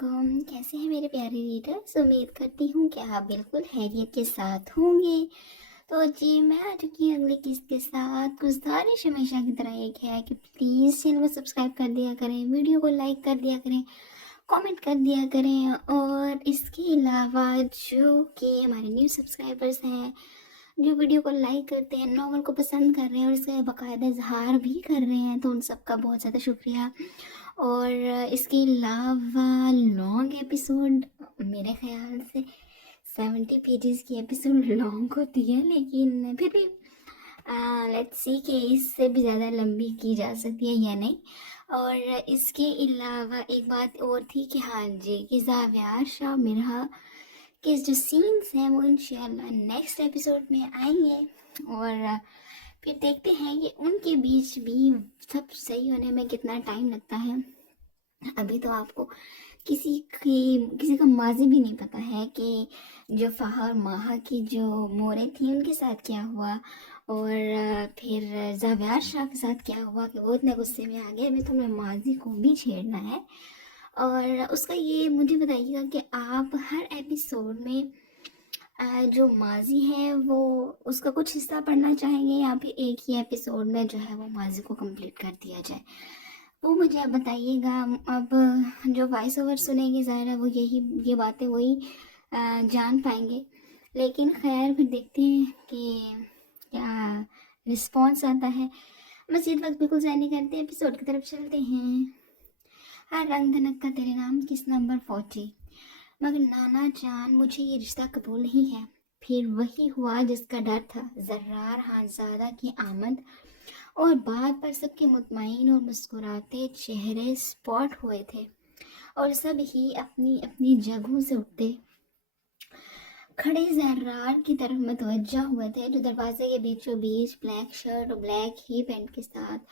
علیکم، کیسے ہیں میرے پیارے ریڈرز؟ امید کرتی ہوں کہ آپ بالکل خیریت کے ساتھ ہوں گے۔ تو جی میں آ چکی ہوں اگلی قسط کے ساتھ۔ گزارش ہمیشہ کی طرح ایک ہے کہ پلیز چینل کو سبسکرائب کر دیا کریں، ویڈیو کو لائک کر دیا کریں، کامنٹ کر دیا کریں، اور اس کے علاوہ جو کہ ہمارے نیو سبسکرائبرز ہیں جو ویڈیو کو لائک کرتے ہیں، ناول کو پسند کر رہے ہیں اور اس کا باقاعدہ اظہار بھی کر رہے ہیں، تو ان سب کا بہت زیادہ شکریہ۔ اور اس کے علاوہ لانگ ایپیسوڈ، میرے خیال سے 70 پیجز کی ایپیسوڈ لانگ ہوتی ہے، لیکن پھر بھی لیٹس سی کہ اس سے بھی زیادہ لمبی کی جا سکتی ہے یا نہیں۔ اور اس کے علاوہ ایک بات اور تھی کہ ہاں جی کہ زاویار شاہ مرہا کے جو سینس ہیں وہ انشاءاللہ نیکسٹ ایپیسوڈ میں آئیں گے، اور پھر دیکھتے ہیں کہ ان کے بیچ بھی سب صحیح ہونے میں کتنا ٹائم لگتا ہے۔ ابھی تو آپ کو کسی کا ماضی بھی نہیں پتا ہے کہ جو فہا اور ماہا کی جو موریں تھیں ان کے ساتھ کیا ہوا، اور پھر زاویار شاہ کے ساتھ کیا ہوا کہ وہ اتنے غصے میں آ گئے۔ ابھی تو ہمیں ماضی کو بھی چھیڑنا ہے، اور اس کا یہ مجھے بتائیے گا کہ آپ ہر ایپیسوڈ میں جو ماضی ہے وہ اس کا کچھ حصہ پڑھنا چاہیں گے، یا پھر ایک ہی ایپیسوڈ میں جو ہے وہ ماضی کو کمپلیٹ کر دیا جائے، وہ مجھے آپ بتائیے گا۔ اب جو وائس اوور سنیں گے ظاہر ہے وہ یہ باتیں وہی جان پائیں گے، لیکن خیر پھر دیکھتے ہیں کہ کیا رسپانس آتا ہے۔ مزید وقت بالکل ضائع نہیں کرتے، ایپیسوڈ کی طرف چلتے ہیں۔ ہر رنگ دھنک کا تیرے نام کس نمبر 40۔ مگر نانا جان مجھے یہ رشتہ قبول نہیں ہے۔ پھر وہی ہوا جس کا ڈر تھا، زرار خانزادہ کی آمد، اور بات پر سب کے مطمئن اور مسکراتے چہرے سپاٹ ہوئے تھے، اور سب ہی اپنی اپنی جگہوں سے اٹھتے کھڑے زرار کی طرف متوجہ ہوئے تھے، جو دروازے کے بیچوں بیچ بلیک شرٹ اور بلیک ہی پینٹ کے ساتھ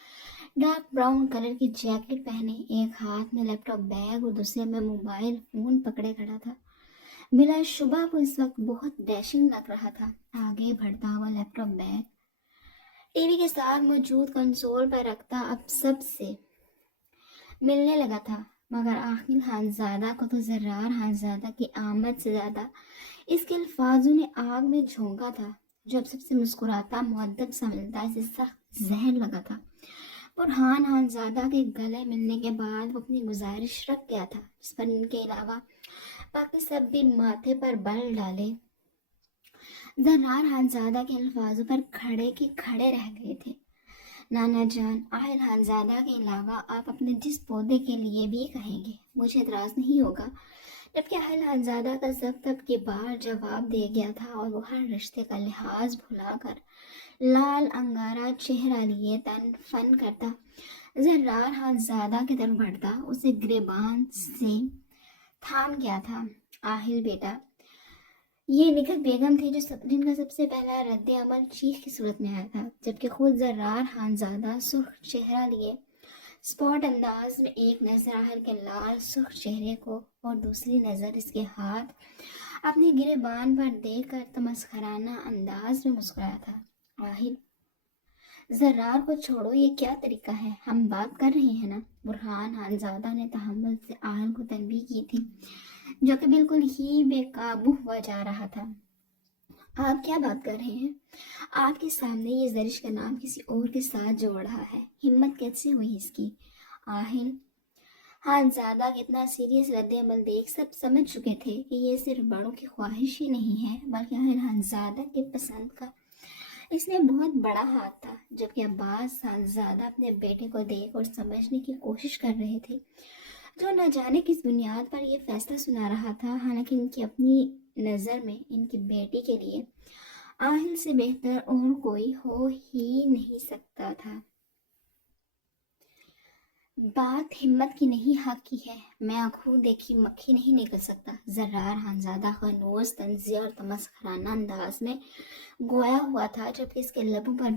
ڈارک براؤن کلر کی جیکٹ پہنے، ایک ہاتھ میں لیپ ٹاپ بیگ اور دوسرے میں موبائل فون پکڑے کھڑا تھا۔ بلا شبہ وہ اس وقت بہت ڈیشنگ لگ رہا تھا، آگے بڑھتا ہوا لیپ ٹاپ بیگ ٹی وی کے ساتھ موجود کنسول پر رکھتا اب سب سے ملنے لگا تھا، مگر آخر خانزادہ کو تو زرار خانزادہ کی آمد سے زیادہ اس کے الفاظوں نے آگ میں جھونکا تھا۔ جب سب سے مسکراتا مؤدب سا ملتا اسے سخت زہر لگا تھا۔ برہان خانزادہ کے گلے ملنے کے بعد وہ اپنی گزارش رکھ گیا تھا، جس پر ان کے علاوہ باقی سب بھی ماتھے پر بل ڈالے زرار خانزادہ کے الفاظوں پر کھڑے کے کھڑے رہ گئے تھے۔ نانا جان، آہل خانزادہ کے علاوہ آپ اپنے جس پودے کے لیے بھی کہیں گے مجھے اعتراض نہیں ہوگا۔ جبکہ آہل خانزادہ کا ضبط کے بعد جواب دے گیا تھا، اور وہ ہر رشتے کا لحاظ بھلا کر لال انگارہ چہرہ لیے تن فن کرتا زرار خانزادہ کی طرف بڑھتا، اسے گریبان سے تھام گیا تھا۔ آہل بیٹا، یہ نکھت بیگم تھی جن کا سب سے پہلا رد عمل چیخ کی صورت میں آیا تھا، جبکہ خود زرار خانزادہ سرخ چہرہ لیے سپاٹ انداز میں ایک نظر آہل کے لال سرخ چہرے کو اور دوسری نظر اس کے ہاتھ اپنے گریبان پر دے کر تمسخرانہ انداز میں مسکرایا تھا۔ آہل، زرار کو چھوڑو، یہ کیا طریقہ ہے؟ ہم بات کر رہے ہیں نا؟ برہان خانزادہ نے تحمل سے آہل کو تنبیہ کی تھی، جو کہ بالکل ہی بے قابو ہوا جا رہا تھا۔ آپ کیا بات کر رہے ہیں؟ آپ کے سامنے یہ زرش کا نام کسی اور کے ساتھ جوڑ رہا ہے، ہمت کیسے ہوئی اس کی؟ آہل خانزادہ کا اتنا سیریس رد عمل دیکھ سب سمجھ چکے تھے کہ یہ صرف بڑوں کی خواہش ہی نہیں ہے، بلکہ آہل خانزادہ کے پسند کا اس میں بہت بڑا ہاتھ تھا۔ جبکہ عباس خانزادہ اپنے بیٹے کو دیکھ اور سمجھنے کی کوشش کر رہے تھے، جو نہ جانے کس بنیاد پر یہ فیصلہ سنا رہا تھا، حالانکہ ان کی اپنی نظر میں ان کی بیٹی کے لیے آہل سے بہتر اور کوئی ہو ہی نہیں سکتا تھا۔ بات ہمت کی نہیں، حق کی ہے۔ میں آنکھوں دیکھی مکھی نہیں نکل سکتا۔ زرار خانزادہ خنوس طنزیہ اور تمسخرانہ انداز میں گویا ہوا تھا، جبکہ اس کے لبوں پر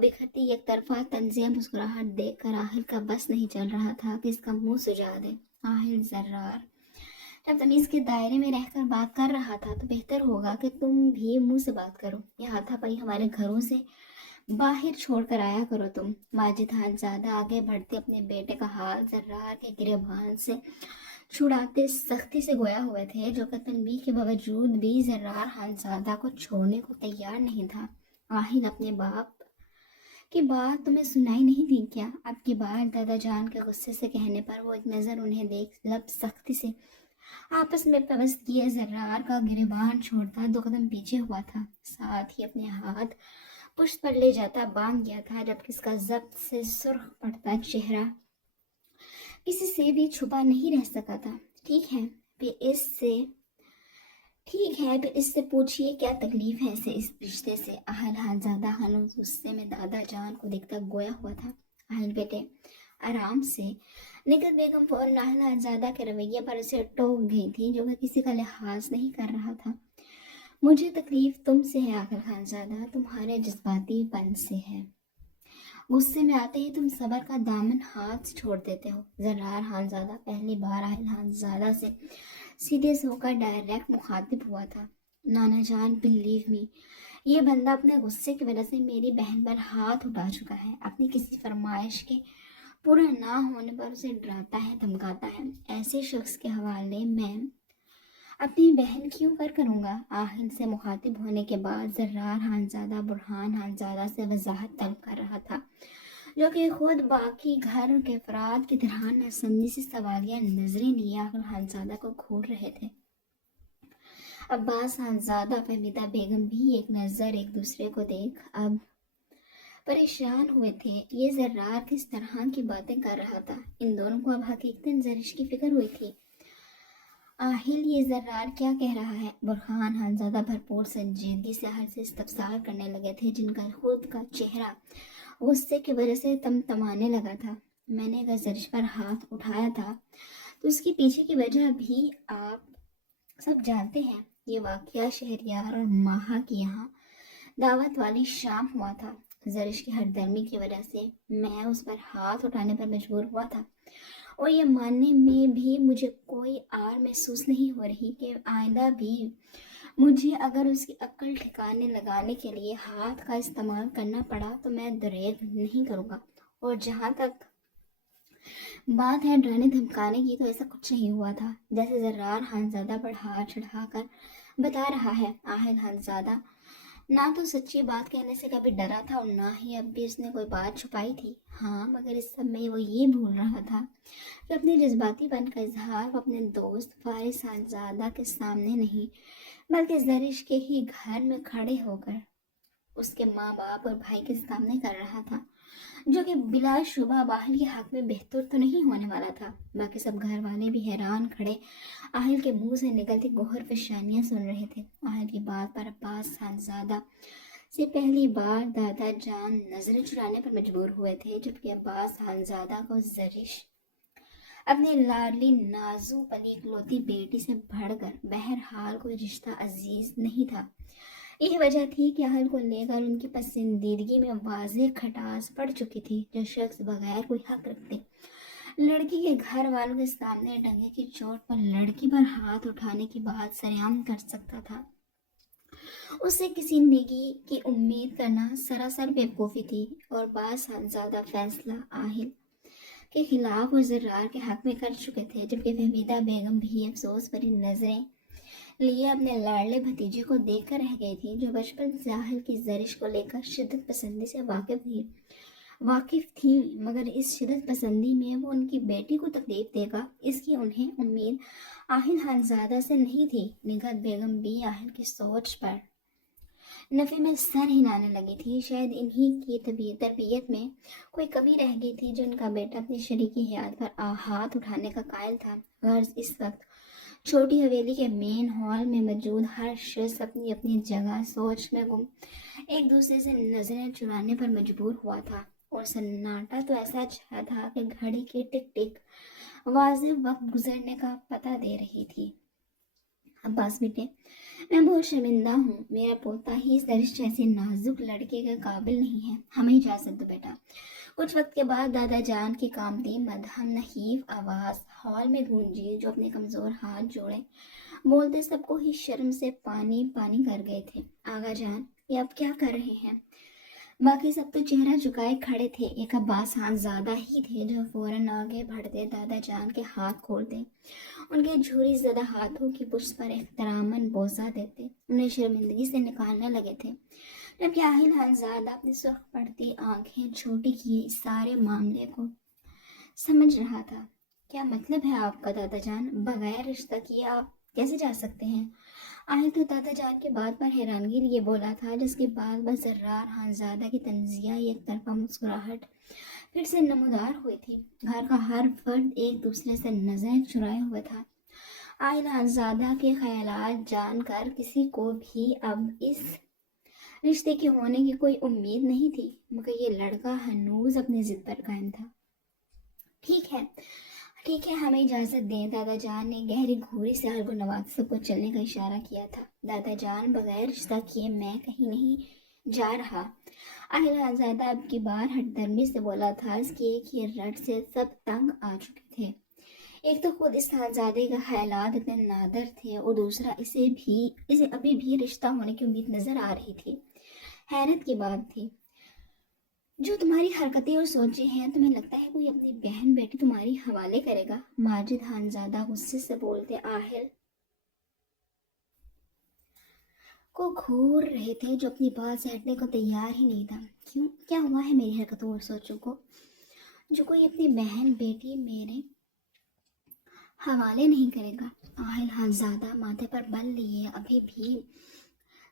بکھرتی یک طرفہ طنزیہ مسکراہٹ دیکھ کر آہل کا بس نہیں چل رہا تھا کہ اس کا منہ سجا دے۔ آہل، زرار جب تمیز کے دائرے میں رہ کر بات کر رہا تھا تو بہتر ہوگا کہ تم بھی منہ سے بات کرو۔ یہ ہاتھا پائی ہمارے گھروں سے बाहर छोड़ कर आया करो तुम। माजिद खानज़ादा आगे बढ़ते अपने बेटे का हाथ जर्रार के गिरबान से छुड़ाते सख्ती से गोया हुए थे, जो कि तनबीह के बावजूद भी जर्रार खानज़ादा को छोड़ने को तैयार नहीं था। आहिल, अपने बाप की बात तुम्हें सुनाई नहीं दी क्या? अब की बार दादा जान के गुस्से से कहने पर वो एक नज़र उन्हें देख लब सख्ती से आपस में पेवस्त किए जर्रार का गिरबान छोड़ता दो कदम पीछे हुआ था, साथ ही अपने हाथ पुश्त पर ले जाता बांध गया था, जबकि इसका जब्त से सुर्ख पड़ता चेहरा किसी से भी छुपा नहीं रह सका था। ठीक है फिर इससे पूछिए क्या तकलीफ है इसे इस रिश्ते से। आहल खानज़ादा हनूज गुस्से में दादा जान को देखता गोया हुआ था। आहल बेटे, आराम से। निगत बेगम फौरन आहल खानज़ादा के रवैये पर उसे टोक गई थी, जो कि किसी का लिहाज नहीं कर रहा था। मुझे तकलीफ तुमसे है आखिर खानज़ादा, तुम्हारे जज्बातीपन से है। गुस्से में आते ही तुम सबर का दामन हाथ छोड़ देते हो। जर्रार खानज़ादा पहली बार आहल खानज़ादा से सीधे से होकर डायरेक्ट मुखातिब हुआ था। नाना जान, बिलीव मी, ये बंदा अपने गुस्से की वजह से मेरी बहन पर हाथ उठा चुका है। अपनी किसी फरमाइश के पूरा ना होने पर उसे डराता है, धमकाता है। ऐसे शख्स के हवाले मैं अपनी बहन क्यों करूँगा? आहिल से मुखातिब होने के बाद जर्रार खानज़ादा बुरहान खानज़ादा से वजाहत तलब कर रहा था, जो कि खुद बाकी घर के अफराद की तरह नसमनी से सवालिया नजरें लिए आखिर खानज़ादा को घूर रहे थे। अब्बास खानज़ादा, फहमीदा बेगम भी एक नज़र एक दूसरे को देख अब परेशान हुए थे। ये जर्रार किस तरह की बातें कर रहा था? इन दोनों को अब हकीकतन जरिश की फिक्र हुई थी। आहिल, ये जर्रार क्या कह रहा है? बुरहान खानज़ादा भरपूर संजीदगी से आहल से इस्तफसार करने लगे थे, जिनका खुद का चेहरा गुस्से की वजह से तमतमाने लगा था। मैंने अगर जरिश पर हाथ उठाया था तो उसके पीछे की वजह भी आप सब जानते हैं। ये वाकया शहरियार और माहा की यहाँ दावत वाली शाम हुआ था। जरिश की हरदर्मी की वजह से मैं उस पर हाथ उठाने पर मजबूर हुआ था, और ये मानने में भी मुझे कोई आर महसूस नहीं हो रही कि आइंदा भी मुझे अगर उसकी अक्ल ठिकाने लगाने के लिए हाथ का इस्तेमाल करना पड़ा तो मैं दरेग नहीं करूँगा। और जहाँ तक बात है डराने धमकाने की, तो ऐसा कुछ नहीं हुआ था जैसे जर्रार खानज़ादा पर हाथ चढ़ाकर बता रहा है। आहल खानज़ादा ना तो सच्ची बात कहने से कभी डरा था और ना ही अब भी उसने कोई बात छुपाई थी। हाँ, मगर इस समय वो ये भूल रहा था कि अपने जज्बातीपन का इजहार वो अपने दोस्त फारिस खानज़ादा के सामने नहीं, बल्कि जरिश के ही घर में खड़े होकर उसके माँ बाप और भाई के सामने कर रहा था, जो कि बिलाशुबा बाहल के हक में बेहतर तो नहीं होने वाला था। बाकी सब घर वाले भी हैरान खड़े आहिल के मुंह से निकलती गोहर फशानियाँ सुन रहे थे। आहिल की बात पर अब्बास खानज़ादा से पहली बार दादा जान नजरें चुराने पर मजबूर हुए थे, जबकि अब्बास खानज़ादा को जरिश अपने लाडली नाजू पली इकलौती बेटी से बढ़कर बहरहाल कोई रिश्ता अजीज नहीं था। यही वजह थी कि अहल को लेकर उनकी पसंदीदगी में वाज़ेह खटास पड़ चुकी थी। जो शख्स बगैर कोई हक रखते लड़की के घर वालों के सामने डंगे की चोट पर लड़की पर हाथ उठाने की बात सरेआम कर सकता था, उससे किसी नेकी की उम्मीद करना सरासर बेवकूफ़ी थी। और बास ज़्यादा फैसला आहिल के खिलाफ और जर्रार के हक में कर चुके थे, जबकि फहमीदा बेगम भी अफसोस भरी नजरें लिए अपने लाडले भतीजे को देखकर रह गई थी, जो बचपन से आहिल की जरिश को लेकर शिद्दत पसंदी से वाकिफ थी। मगर इस शिद्दत पसंदी में वो उनकी बेटी को तकलीफ देगा, इसकी उन्हें उम्मीद आहिल खानज़ादा से नहीं थी। निगहत बेगम भी आहिल की सोच पर नफ़े में सर हिलाने लगी थी। शायद इन्हीं की तरबियत में कोई कमी रह गई थी जो उनका बेटा अपनी शरीकी हयात पर हाथ उठाने का कायल था। गर्ज इस वक्त छोटी हवेली के मेन हॉल में मौजूद हर शख्स अपनी अपनी जगह सोच में गुम एक दूसरे से नजरें चुराने पर मजबूर हुआ था, और सन्नाटा तो ऐसा छा था कि घड़ी की टिक टिक वाज़े वक्त गुजरने का पता दे रही थी। अब्बास बेटे, मैं बहुत शर्मिंदा हूँ। मेरा पोता ही दरिश जैसे नाजुक लड़के के काबिल नहीं है। हमें इजाज़त दो बेटा। कुछ वक्त के बाद दादा जान की कामती मदहम नहीफ आवाज़ हॉल में गूंजी, जो अपने कमज़ोर हाथ जोड़े बोलते सबको ही शर्म से पानी पानी कर गए थे। आगा जान, ये आप क्या कर रहे हैं? बाकी सब तो चेहरा झुकाए खड़े थे। एक अब्बास खान ज़्यादा ही थे जो फौरन आगे बढ़ते दादा जान के हाथ खोलते, उनके झुर्री ज़दा हाथों की पुष्ट पर एहतरामन बोसा देते, उन्हें शर्मिंदगी से निकालने लगे थे। जबकि आहिल खानजादा अपनी सुर्ख पड़ती आंखें छोटी किए इस सारे मामले को समझ रहा था। क्या मतलब है आपका दादा जान? बगैर रिश्ता किए आप कैसे जा सकते हैं? आहिल तो दादा जान की बात पर हैरानगी लिए बोला था, जिसके बाद बस जर्रार खानजादा की तंजिया एक तरफा मुस्कुराहट फिर से नमूदार हुई थी। घर का हर फर्द एक दूसरे से नजरें चुराए हुए था। आहिल खानजादा के ख्यालात जानकर किसी को भी अब इस रिश्ते के होने की कोई उम्मीद नहीं थी, मगर ये लड़का हनूज अपनी जिद पर कायम था। ठीक है, ठीक है, हमें इजाज़त दें। दादा जान ने गहरी घूरी से हल्को नवाज को चलने का इशारा किया था। दादा जान, बगैर रिश्ता किए मैं कहीं नहीं जा रहा। आहिल खानजादा अब की बार हठधर्मी से बोला था। इसकी एक ही रट से सब तंग आ चुके थे। एक तो खुद इस साहबजादे का ख्यालात इतने नादर थे और दूसरा इसे अभी भी रिश्ता होने की उम्मीद नजर आ रही थी। हैरत की बात थी, जो तुम्हारी हरकतें और सोचें हैं, तुम्हें लगता है कोई अपनी बहन बेटी तुम्हारी हवाले करेगा? माजिद खानजादा गुस्से से बोलते आहिल को घूर रहे थे, जो अपनी बात से हटने को तैयार ही नहीं था। क्यों, क्या हुआ है मेरी हरकतों और सोचों को जो कोई अपनी बहन बेटी मेरे हवाले नहीं करेगा? आहिल खानजादा माथे पर बल लिए अभी भी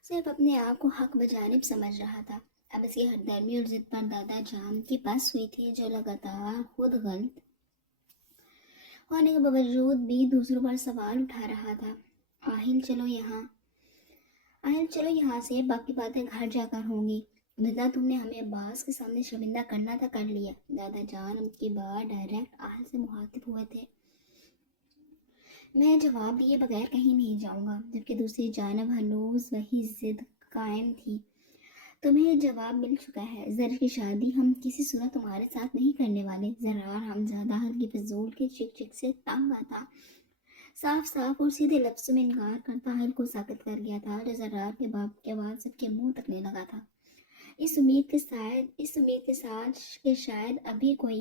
सिर्फ अपने आप को हक बजानिब समझ रहा था। अब इसकी हरदर्मी और जिद पर दादा जान की बस हुई थी, जो लगातार खुद गलत होने के बावजूद भी दूसरों पर सवाल उठा रहा था। आहिल चलो यहाँ आहिल चलो यहाँ से, बाकी बातें घर जाकर होंगी। जितना तुमने हमें अब्बास के सामने शर्मिंदा करना था कर लिया। दादा जान अब की बार डायरेक्ट आहिल से मुखातिब हुए थे। मैं जवाब दिए बगैर कहीं नहीं जाऊंगा, जबकि दूसरी जानब हनूज वही जिद कायम थी। तुम्हें जवाब मिल चुका है। जर की शादी हम किसी सूरत तुम्हारे साथ नहीं करने वाले। जरार हम ज्यादा हल्की फिजूल के चिक चिक से तंग आता साफ साफ और सीधे लफ्ज़ों में इनकार करता हिल को साबित कर गया था, जो जरार के बाप के बाद सबके मुंह तकने लगा था। इस उम्मीद के साथ कि शायद अभी कोई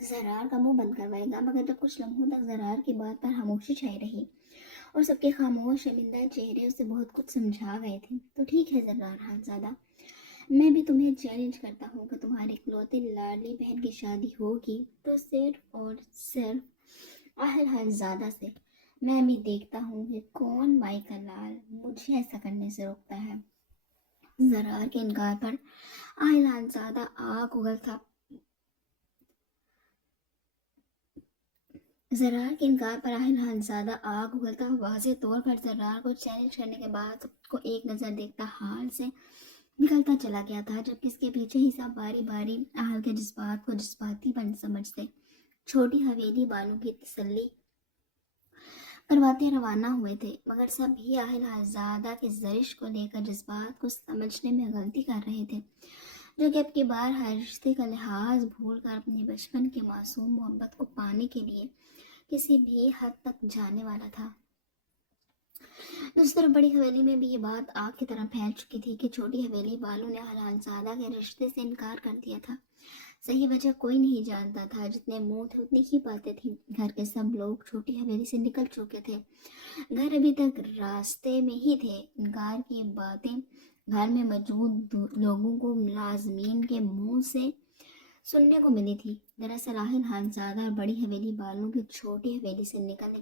जरार का मुंह बंद करवाएगा, मगर जब कुछ लम्हों तक जरार की बात पर खामोशी छाई रही और सबके खामोश शर्मिंदा चेहरे उसे बहुत कुछ समझा गए थे, तो ठीक है जरार खानज़ादा, मैं भी तुम्हें चैलेंज करता हूँ कि तुम्हारी इकलौती लाडली बहन की शादी होगी तो सिर्फ और सिर्फ आहिल खानज़ादा से। मैं भी देखता हूँ कि कौन माई का लाल मुझे ऐसा करने से रोकता है। जरार के इनकार पर आहिल खानज़ादा आग उगलता जरार के इनकार पर आहिल खानज़ादा आग उगलता वाज़ेह तौर पर जरार को चैलेंज करने के बाद सबको एक नज़र देखता हाल से निकलता चला गया था, जबकि इसके पीछे ही सब बारी बारी आहिल के जज्बात को जज्बाती बन समझते छोटी हवेली वालों की तसल्ली करवाते रवाना हुए थे। मगर सब ही आहिल खानज़ादा के जरिश को लेकर जज्बात को समझने में गलती कर रहे थे, जो कि अब की बार हर रिश्ते का लिहाज भूल कर अपने बचपन की मासूम मोहब्बत को पाने के लिए किसी भी हद तक जाने वाला था। दूसरी तरफ बड़ी हवेली में भी ये बात आग की तरह फैल चुकी थी कि छोटी हवेली वालों ने खानज़ादा के रिश्ते से इनकार कर दिया था। सही वजह कोई नहीं जानता था, जितने मुंह थे उतनी ही बातें थी। घर के सब लोग छोटी हवेली से निकल चुके थे, घर अभी तक रास्ते में ही थे। इनकार की बातें घर में मौजूद लोगों को मुलाजमीन के मुंह से सुनने को मिली थी। दरअसल आहिल खानज़ादा और बड़ी हवेली वालों की छोटी हवेली से निकलने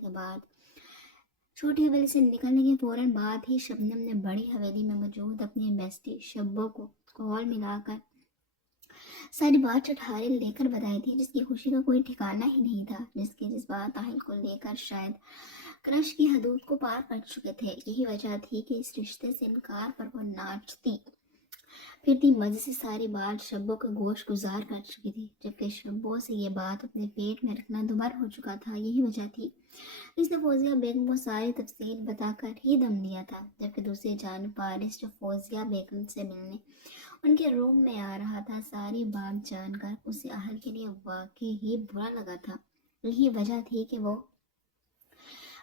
के फौरन बाद ही शबनम ने बड़ी हवेली में मौजूद अपनी बेस्टी शब्बो को कॉल मिलाकर सारी बात चठारे लेकर बताई थी, जिसकी खुशी का कोई ठिकाना ही नहीं था, जिसके जज्बात आहिल को लेकर शायद क्रश की हदूद को पार कर चुके थे। यही वजह थी कि इस रिश्ते से इनकार पर वो नाचती फिरती मजे से सारी बात शब्बो का गोश गुजार कर चुकी थी, जबकि शब्बो से ये बात अपने पेट में रखना दोबारा हो चुका था। यही वजह थी इसने फौजिया बेगम को सारी तफसील बताकर ही दम लिया था, जबकि दूसरी जानब पारिस जो फौजिया बेगम से मिलने उनके रूम में आ रहा था, सारी बात जानकर उसे अहल के लिए वाकई ही बुरा लगा था। यही वजह थी कि वो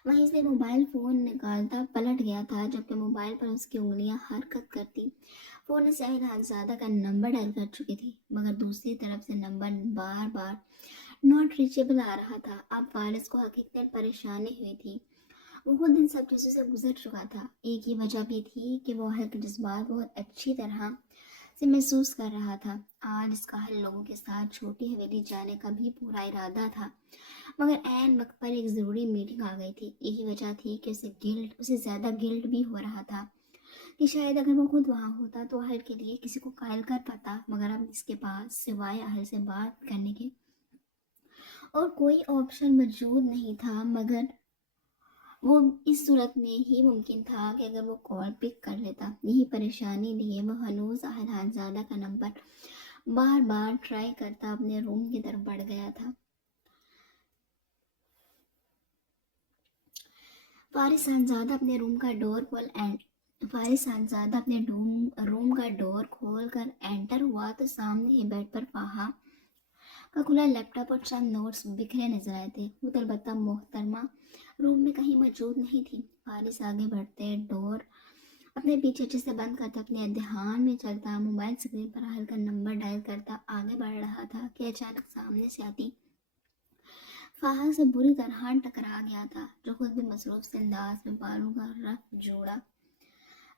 वहीं से मोबाइल फ़ोन निकालता पलट गया था, जबकि मोबाइल पर उसकी उंगलियां हरकत करती। फ़ोन से शाहिद हादजादा का नंबर डायल कर चुकी थी, मगर दूसरी तरफ से नंबर बार बार नॉट रीचेबल आ रहा था। अब वारिस को हकीकत परेशानी हुई थी। वो खुद इन सब चीज़ों से गुजर चुका था। एक ही वजह भी थी कि वो हल के जज्बात बहुत अच्छी तरह से महसूस कर रहा था। आज इसका हल लोगों के साथ छोटी हवेली जाने का भी पूरा इरादा था, मगर ऐन वक्त पर एक ज़रूरी मीटिंग आ गई थी। यही वजह थी कि उसे ज़्यादा गिल्ट भी हो रहा था कि शायद अगर वो खुद वहाँ होता तो हल के लिए किसी को कायल कर पाता, मगर अब इसके पास सिवाय हल से बात करने के और कोई ऑप्शन मौजूद नहीं था। मगर वो इस सूरत में ही मुमकिन था कि अगर वो कॉल पिक कर लेता। यही परेशानी लिए वो हनूज अहलानज़ादा का नंबर बार बार ट्राई करता अपने रूम की तरफ बढ़ गया था। फारिस खानज़ादा अपने रूम का डोर खोल एंड फारिस खानज़ादा अपने रूम का डोर खोल कर एंटर हुआ तो सामने ही बेड पर फाहा का खुला लैपटॉप और चंद नोट्स बिखरे नजर आए थे। वो अलबत्ता मोहतरमा रूम में कहीं मौजूद नहीं थी। फारिस आगे बढ़ते डोर अपने पीछे अच्छे से बंद करता अपने ध्यान में चलता मोबाइल स्क्रीन पर हल का नंबर डायल करता आगे बढ़ रहा था कि अचानक सामने से आती फाहा से बुरी तरह टकरा गया था, जो खुद भी मसरूफ से अंदाज में बालों का रफ जोड़ा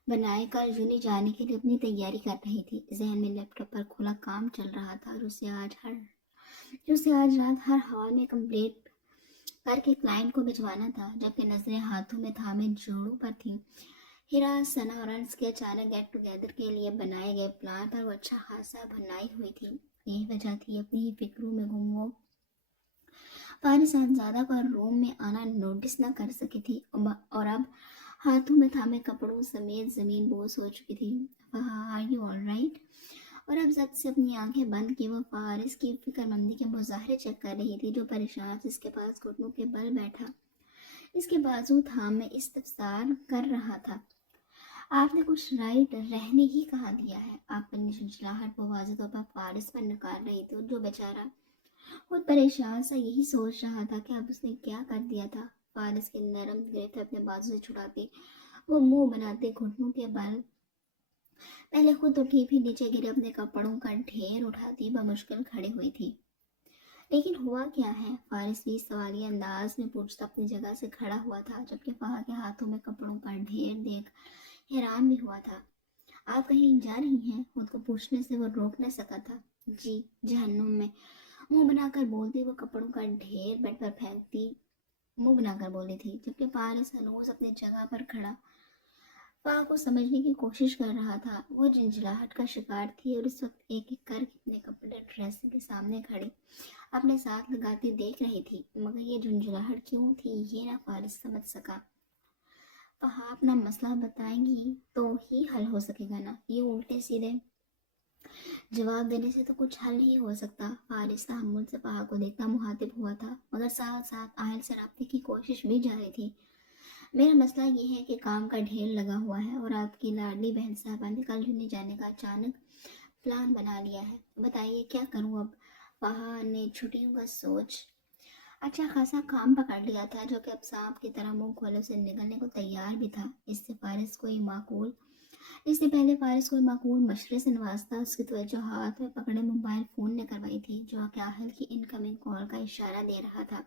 बनाए कल यूनी जाने के लिए अपनी तैयारी कर रही थी। जहन में लैपटॉप पर खुला काम चल रहा था, जो उसे आज रात हर हॉल में कंप्लीट करके क्लाइंट को भिजवाना था। जबकि नजरें हाथों में थामे जोड़ों पर थी, हिरा सना और अंस के अचानक गेट टुगेदर के लिए बनाए गए प्लान पर वो अच्छा खासा भनाई हुई थी। यही वजह थी अपनी ही फिक्रों में गुम वो फारिस साहबजादा का रूम में आना नोटिस न कर सकी थी, और अब हाथों में थामे कपड़ों समेत जमीन बोस हो चुकी थी। Are you alright? और अब जब से अपनी आंखें बंद की वो फारिस की फिक्रमंदी के मुजाहरे चेक कर रही थी, जो परेशान इसके पास घुटनों के बल बैठा इसके बाजू थामे इस्तफसार कर रहा था। आपने कुछ राइट रहने ही कहा दिया है। आप अपनी झुंझलाहट को वाज़ेह तौर पर फारिस पर निकाल रही थी, जो बेचारा खुद परेशान सा यही सोच रहा था कि अब उसने क्या कर दिया था। फारिस के नरम गिरफ्त अपने बाजू से छुड़ाती वो मुंह बनाते घुटनों के बल पहले खुद तो ठीक ही नीचे गिरे अपने कपड़ों का ढेर उठाती बमुश्किल खड़ी हुई थी। लेकिन हुआ क्या है? फारिस भी सवालिया अंदाज में पूछता अपनी जगह से खड़ा हुआ था, जबकि फहा के हाथों में कपड़ों का ढेर देख हैरान भी हुआ था। आप कहीं जा रही हैं? खुद को पूछने से वो रोक न सका था। जी, जहन्नुम में, मुंह बनाकर बोलती वो कपड़ों का ढेर बेड पर फेंकती मुंह बनाकर बोली थी, जबकि फारिस हनूज अपनी जगह पर खड़ा फा को समझने की कोशिश कर रहा था। वो झंझलाहट का शिकार थी और इस वक्त एक एक कर अपने कपड़े ड्रेसिंग के सामने खड़ी अपने साथ लगाती देख रही थी, मगर ये झुंझलाहट क्यों थी ये ना फारिस समझ सका। फहा अपना मसला बताएंगी तो ही हल हो सकेगा ना, ये उल्टे सीधे जवाब देने से तो कुछ हल नहीं हो सकता। फारिस तहम्मुल से फहा को देखता मुहातिब हुआ था, मगर साथ साथ आहल से राब्ते की कोशिश भी जारी थी। मेरा मसला ये है कि काम का ढेर लगा हुआ है और आपकी लाडली बहन साहबा ने कल यूँ जाने का अचानक प्लान बना लिया है। बताइए क्या करूँ अब? फहा ने छुट्टियों का सोच अच्छा खासा काम पकड़ लिया था, जो कि अब सांप की तरह मुंह खोले से निकलने को तैयार भी था। इससे पहले फारिस कोई माकूल मशरे से नवाजता उसकी तवज्जो हाथ में पकड़े मोबाइल फ़ोन ने करवाई थी, जो कि आहल की इनकमिंग कॉल का इशारा दे रहा था।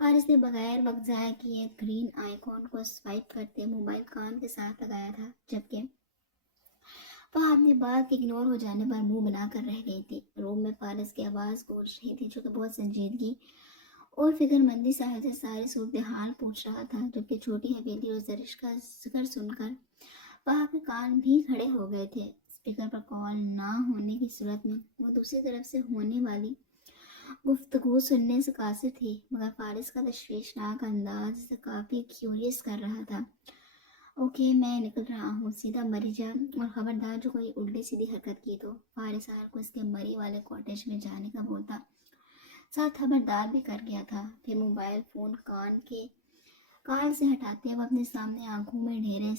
फारिस ने बगैर वक्त ज़ाया किए ग्रीन आइकॉन को स्वाइप करते मोबाइल कान के साथ लगाया था, जबकि वह अपनी बात इग्नोर हो जाने पर मुंह बनाकर रह गई थी। रूम में फारिस की आवाज़ गूंज रही थी, जो कि बहुत संजीदगी और फिक्रमंदी साहिल से सारी सूरत हाल पूछ रहा था, जबकि छोटी हवेली और जरिश का जिक्र सुनकर वहाँ के कान भी खड़े हो गए थे। स्पीकर पर कॉल ना होने की सूरत में वो दूसरी तरफ से होने वाली गुफ्तगू सुनने से कासिर थी, मगर फारिस का तशवीशनाक अंदाज से काफ़ी क्यूरियस कर रहा था। ओके, मैं निकल रहा हूँ, सीधा मरी जा, और खबरदार जो कोई उल्टी सीधी हरकत की तो। फारिस आहल को इसके मरी वाले कॉटेज में जाने का बोलता साथ खबरदार भी कर गया था। फिर मोबाइल फ़ोन कान से हटाते हुए अपने सामने आंखों में ढेरों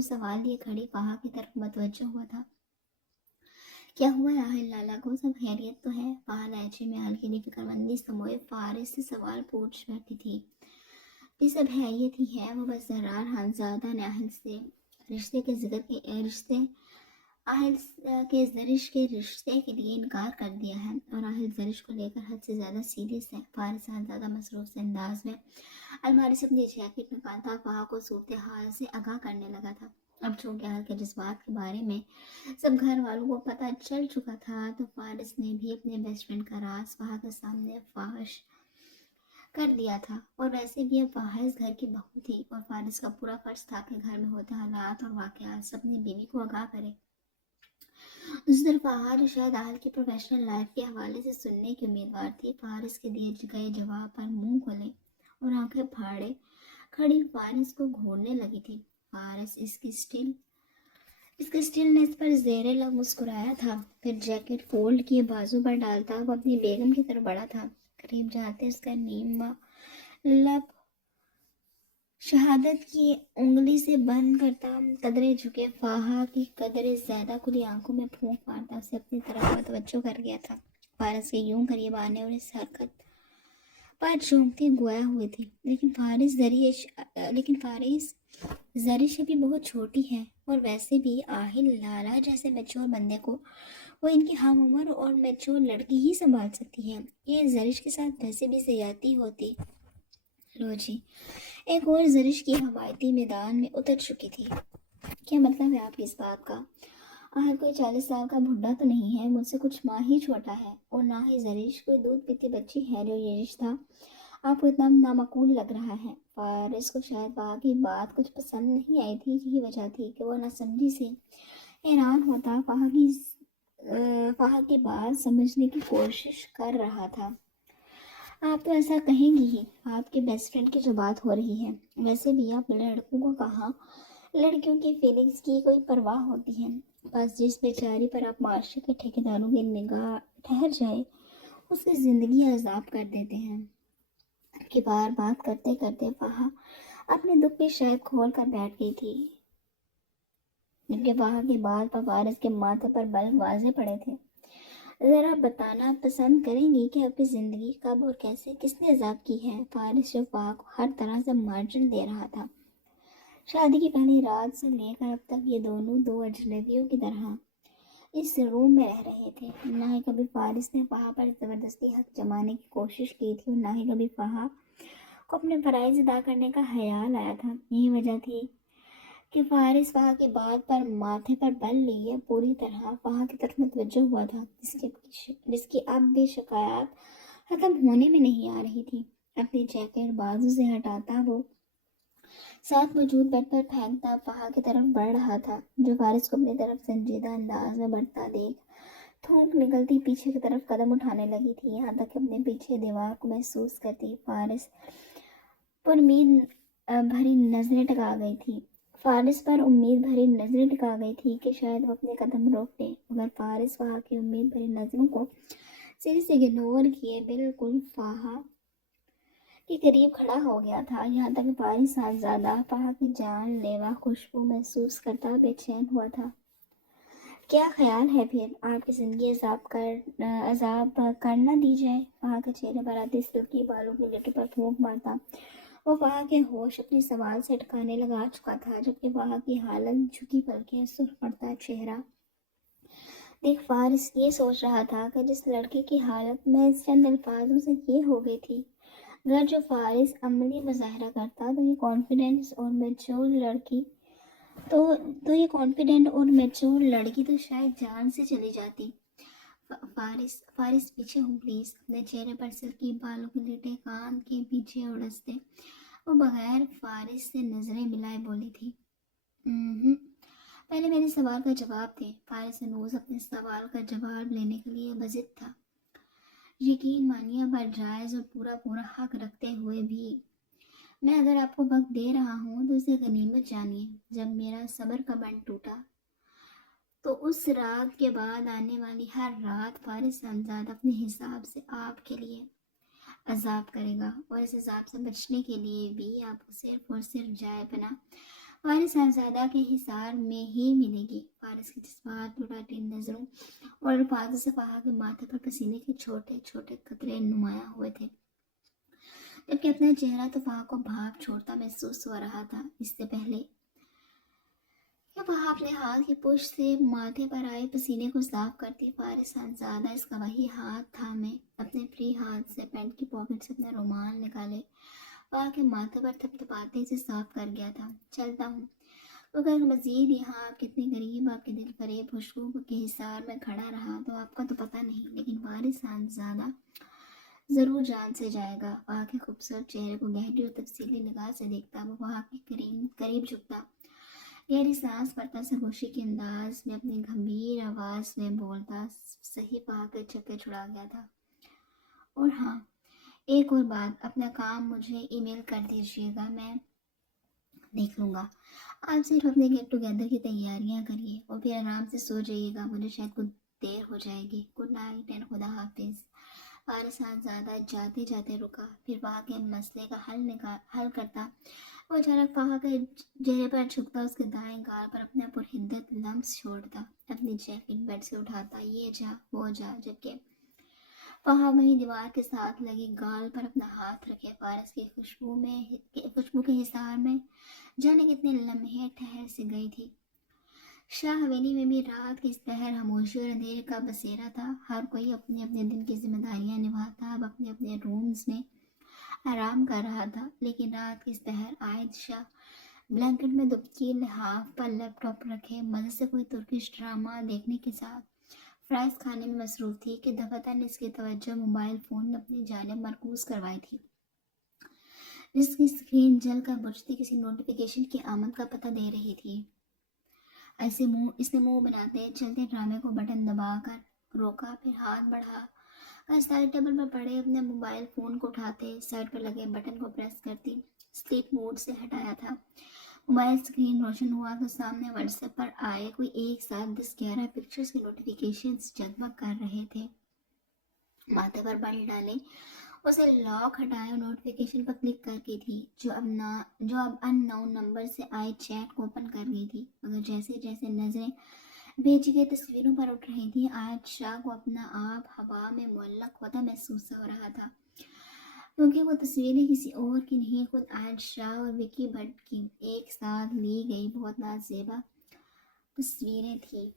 सवाल लिए खड़ी फहा की तरफ मतवज्जो हुआ था। کیا ہوا ہے آہل لالا کو؟ سب خیریت تو ہے؟ فہا لہجے میں ہلکی سی فکر مندی سموئے فارس سے سوال پوچھ بیٹھی تھی۔ یہ سب خیریت ہی ہے، وہ بس زرار خانزادہ نے آہل سے رشتے کے ذکر کے رشتے آہل کے زرش کے رشتے کے لیے انکار کر دیا ہے، اور آہل زرش کو لے کر حد سے زیادہ سیریس ہے۔ فارس خانزادہ مصروف سے انداز میں الماری سے اپنی جیکٹ نکالتا فہا کو صورتحال سے آگاہ کرنے لگا تھا۔ اب چونکہ آہل کے جذبات کے بارے میں سب گھر والوں کو پتہ چل چکا تھا، تو فارس نے بھی اپنے بیسٹ فرینڈ کا راز فہا کے سامنے فاش کر دیا تھا، اور ویسے بھی اب فارس گھر کی بہو تھی، اور فارس کا پورا فرض تھا کہ گھر میں ہوتے حالات اور واقعات سے اپنی بیوی کو آگاہ کرے۔ اس طرف فہا جو شاید آہل کی پروفیشنل لائف کے حوالے سے سننے کی امیدوار تھی، فارس کے دیے گئے جواب پر منہ کھولے اور آنکھیں پھاڑے کھڑی فارس کو گھورنے لگی تھی۔ فارس اس کے اسٹلنس پر زیر لب مسکرایا تھا، پھر جیکٹ فولڈ کیے بازو پر ڈالتا وہ اپنی بیگم کی طرف بڑھا تھا، قریب جاتے اس کا نیما لب شہادت کی انگلی سے بند کرتا، قدرے جھکے فہا کی قدرے زیادہ کھلی آنکھوں میں پھونک مارتا اسے اپنی طرف متوجہ کر گیا تھا۔ فارس کے یوں قریب آنے اور اس حرکت پر چونکتی گویا ہوئی تھی، لیکن فارس زرش ابھی بہت چھوٹی ہے، اور ویسے بھی آہل لالا جیسے میچور بندے کو وہ ان کی ہم عمر اور میچور لڑکی ہی سنبھال سکتی ہے۔ یہ زرش کے ساتھ ویسے بھی زیادتی ہوتی۔ لو جی، ایک اور زرش کی حمایتی میدان میں اتر چکی تھی۔ کیا مطلب ہے آپ کی اس بات کا؟ آہل کوئی 40 سال کا بڈھا تو نہیں ہے، مجھ سے کچھ ماہ ہی چھوٹا ہے، اور نہ ہی زرش کوئی دودھ پیتی بچی ہے جو یہ رشتہ آپ کو اتنا نامعقول لگ رہا ہے۔ فارس کو شاید فہا کی بات کچھ پسند نہیں آئی تھی، یہی وجہ تھی کہ وہ ناسمجھی سے حیران ہوتا فہا کی بات سمجھنے کی کوشش کر رہا تھا۔ آپ تو ایسا کہیں گی ہی، آپ کے بیسٹ فرینڈ کی جو بات ہو رہی ہے۔ ویسے بھی آپ لڑکوں کو کہاں لڑکیوں کی فیلنگز کی کوئی پرواہ ہوتی ہے؟ بس جس بیچاری پر آپ معاشرے کے ٹھیکیداروں کی نگاہ ٹھہر جائے اس کی زندگی عذاب کر دیتے ہیں۔ کہ بار بات کرتے کرتے فہا اپنے دکھ پہ شاید کھول کر بیٹھ گئی تھی، جبکہ فہا کی بات پر فارس کے ماتھے پر بل واضح پڑے تھے۔ ذرا بتانا پسند کریں گی کہ اپنی زندگی کب اور کیسے کس نے عذاب کی ہے؟ فارس جو فہا کو ہر طرح سے مارجن دے رہا تھا۔ شادی کی پہلی رات سے لے کر اب تک یہ دونوں دو اجنبیوں کی طرح اس روم میں رہ رہے تھے۔ نہ ہی کبھی فارس نے فہا پر زبردستی حق جمانے کی کوشش کی تھی، اور نہ ہی کبھی فہا کو اپنے فرائض ادا کرنے کا خیال آیا تھا۔ یہی وجہ تھی کہ فارس فہا کی بات پر ماتھے پر بل لیے پوری طرح فہا کی طرف متوجہ ہوا تھا، جس کی اب بھی شکایات ختم ہونے میں نہیں آ رہی تھی۔ اپنی جیکٹ بازو سے ہٹاتا وہ ساتھ موجود بیڈ پر پھینکتا فہا کی طرف بڑھ رہا تھا، جو فارس کو اپنی طرف سنجیدہ انداز میں بڑھتا دیکھ تھوک نکلتی پیچھے کی طرف قدم اٹھانے لگی تھی، یہاں تک کہ اپنے پیچھے دیوار کو محسوس کرتی فارس پر امید بھری نظریں ٹکا گئی تھی کہ شاید وہ اپنے قدم روک لے، مگر فارس فہا کی امید بھری نظروں کو سر سے اگنور کیے بالکل فہا کے قریب کھڑا ہو گیا تھا، یہاں تک کہ فارس صاحبزادہ فہا کی جان لیوا خوشبو محسوس کرتا بے چین ہوا تھا۔ کیا خیال ہے پھر آپ کی زندگی عذاب کر نہ دی جائے؟ فہا کے چہرے پر آتی سلکی بالوں کی لٹی پر پھونک مارتا وہ فہا کے ہوش اپنے سوال سے ٹھکانے لگا چکا تھا، جبکہ فہا کی حالت جھکی پلکیں سرخ پڑتا چہرہ دیکھ فارس یہ سوچ رہا تھا کہ جس لڑکی کی حالت میں اس چند الفاظوں سے یہ ہو گئی تھی، اگر جو فارس عملی مظاہرہ کرتا تو یہ کانفیڈنٹ اور میچور لڑکی تو شاید جان سے چلی جاتی۔ فارس پیچھے ہوں پلیز۔ اپنے چہرے پر سلکی بالوں کی لٹیں کان کے پیچھے اڑستے وہ بغیر فارس سے نظریں ملائے بولی تھی، پہلے میرے سوال کا جواب دیں۔ فارس ہنوز اپنے سوال کا جواب لینے کے لیے بضد تھا، یقین مانیے پر جائز اور پورا حق رکھتے ہوئے بھی۔ میں اگر آپ کو وقت دے رہا ہوں تو اسے غنیمت جانیے۔ جب میرا صبر کا بند ٹوٹا تو اس رات کے بعد آنے والی ہر رات فارس صاحبزادہ اپنے حساب سے آپ کے لیے عذاب کرے گا، اور اس عذاب سے بچنے کے لیے بھی آپ کو صرف اور صرف جائے پناہ फारिस साहबजादा के हिसार में ही मिलेगी। फारिस की जज्बात लुटाती नजरों और अल्फाजों से फहा के माथे पर पसीने के छोटे छोटे कतरे नुमाया हुए थे, जबकि अपना चेहरा तो फहा को भाप छोड़ता महसूस हो रहा था। इससे पहले कि वह अपने हाथ की पुष्ट से माथे पर आए पसीने को साफ करती, फारिस साहबजादा इसका वही हाथ थामे अपने फ्री हाथ से पैंट की पॉकेट से अपना रुमाल निकाले वह के माथे पर थपथपाते से साफ कर गया था। चलता हूँ तो अगर मजीद यहाँ आप कितने करीब आपके दिल फरेब खुशबू के हिसार में खड़ा रहा तो आपका तो पता नहीं, लेकिन फारिस साहबजादा जरूर जान से जाएगा। वहाँ के खूबसूरत चेहरे को गहरी और तफसीली निगाह से देखता, वो वहाँ के करीब करीब झुकता, गहरी सांस भरता, सरगोशी के अंदाज में अपनी गंभीर आवाज में बोलता, सही पा कर चक्कर छुड़ा गया था। और हाँ, एक और बात, अपना काम मुझे ईमेल कर दीजिएगा, मैं देख लूँगा। आप सिर्फ अपने गेट टुगेदर की तैयारियां करिए और फिर आराम से सो जाइएगा, मुझे शायद कुछ देर हो जाएगी। गुड नाइट एंड खुदा हाफिज। फारिस साहबजादा जाते जाते रुका, फिर वहाँ के मसले का हल करता वो अचानक फहा के चेहरे पर झुकता, उसके दाएं गाल पर अपना पुरहिद्दत लम्स छोड़ता, अपनी जैकेट बेड से उठाता, ये जा वो जा, जबकि फहा वहीं दीवार के साथ लगी गाल पर अपना हाथ रखे फारिस की खुशबू के हिसार में जाने कितने लम्हे ठहर से गई थी। शाह हवेली में भी रात की इस पहर खामोशी और अंधेरे का बसेरा था। हर कोई अपने अपने दिन की जिम्मेदारियां निभाता अब अपने अपने रूम्स में आराम कर रहा था, लेकिन रात की इस पहर आयशा ब्लैंकेट में दुबकी लिहाफ पर लैपटॉप रखे मजे से कोई तुर्किश ड्रामा देखने के साथ फ्राइज खाने में मसरूफ थी कि दफातन इसकी तवज्जो मोबाइल फोन ने अपनी जानिब मरकूज करवाई थी, जिसकी स्क्रीन जल कर बुझती किसी नोटिफिकेशन की आमद का पता दे रही थी। इसने मुंह बनाते चलते ड्रामे को बटन दबाकर रोका, फिर हाथ बढ़ा साइड टेबल पर पड़े अपने मोबाइल फोन को उठाते साइड पर लगे बटन को प्रेस करती स्लीप मोड से हटाया था। मोबाइल स्क्रीन रोशन हुआ तो सामने व्हाट्सएप पर आए कोई एक साथ 10-11 पिक्चर्स के नोटिफिकेशंस जगमग कर रहे थे। माथे पर बल डाले उसे लॉक हटाए और नोटिफिकेशन पर क्लिक करके थी जो अब अननोन नंबर से आए चैट को ओपन कर रही थी, मगर जैसे जैसे नजरें भेजी गई तस्वीरों पर उठ रही थी आयशा को अपना आप हवा में मुअल्लक होता महसूस हो रहा था, क्योंकि वो तस्वीरें किसी और की नहीं, खुद आयशा और विकी भट्ट की एक साथ ली गई बहुत नाज़ेबा तस्वीरें थी।